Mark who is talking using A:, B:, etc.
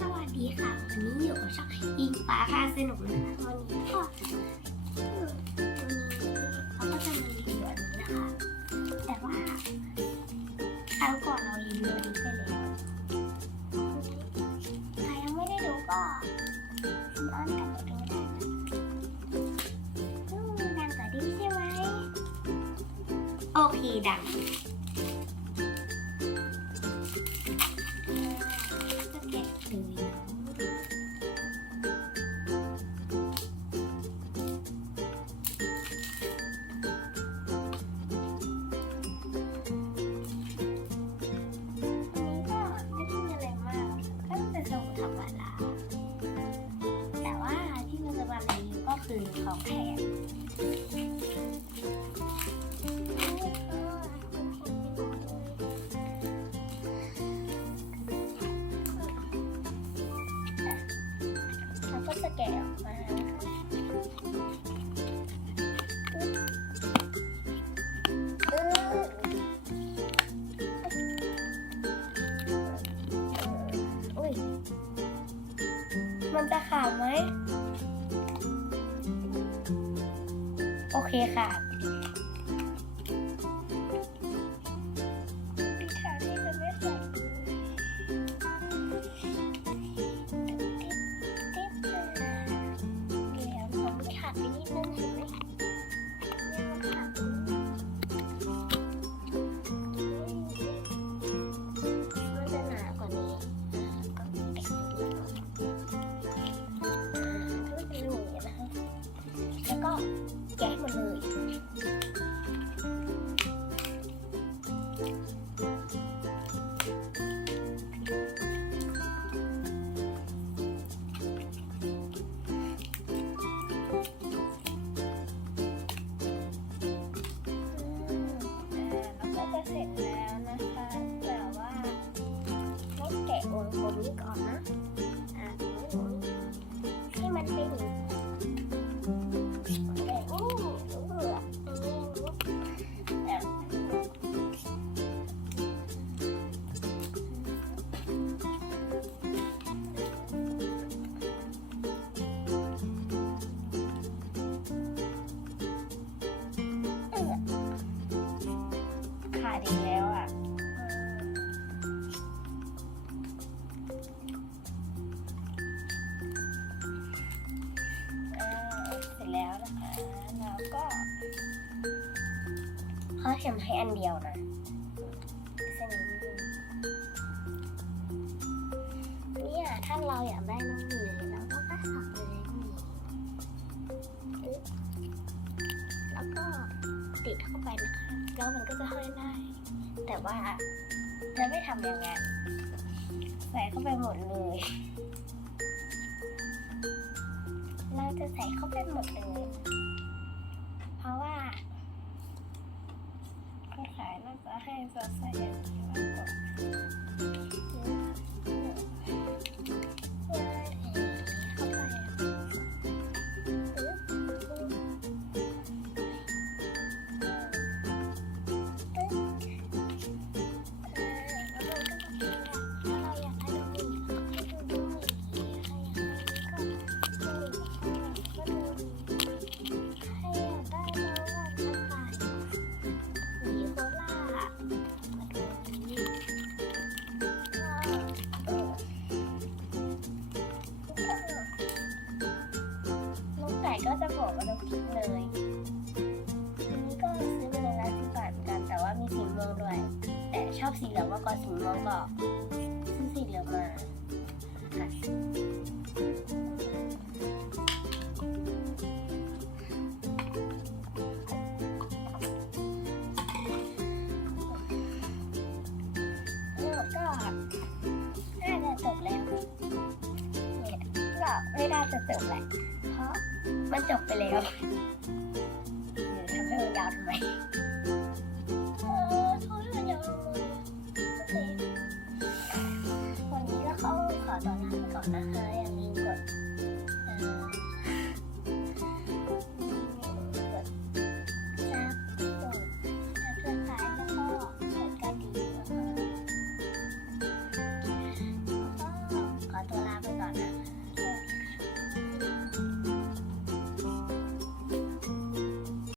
A: สวัสดีค่ะ วันนี้อยู่กับช่องอิงฟ้าพาสนุกนะคะวันนี้ก็วันนี้เราก็จะมารีวิวอันนี้นะคะ แต่ว่าครั้งก่อนเรารีวิวนี้ไปแล้วใครยังไม่ได้ดูก็ย้อนกลับไปดูได้นะดังกว่าดีใช่ไหมโอเคดัง คือของแถมเราก็จะแกะออกมาอุ้ยมันจะขาดไหม เคค่ะที่จะไม่ใส่เดี๋ยวผมขาดไปนิดนึง ก็จะเสร็จแล้วนะคะแต่ว่าต้องแกะวงกลมนี้ก่อนนะอ่าให้มันเป็น เขาเข็มให้อันเดียวนะเส้นนี้เนี่ยถ้าเราอยากได้น้องหมีเราก็กระสับเลยนี่อึ๊บแล้วก็ติดเข้าไปนะคะ แล้วมันก็จะห้อยได้ แต่ว่าจะไม่ทำอย่างนั้นใส่เข้าไปหมดเลย เราจะใส่เข้าไปหมดเลย เพราะว่าคนขายน่าจ สีเหลืองมากกว่าสีม่วงก็ซื้อสีเหลืองมาค่ะก็น่าจะจบแล้วเนี่ยก็ไม่น่าจะจบแหละเพราะมันจบไปแล้วทำให้มันยาวทำไม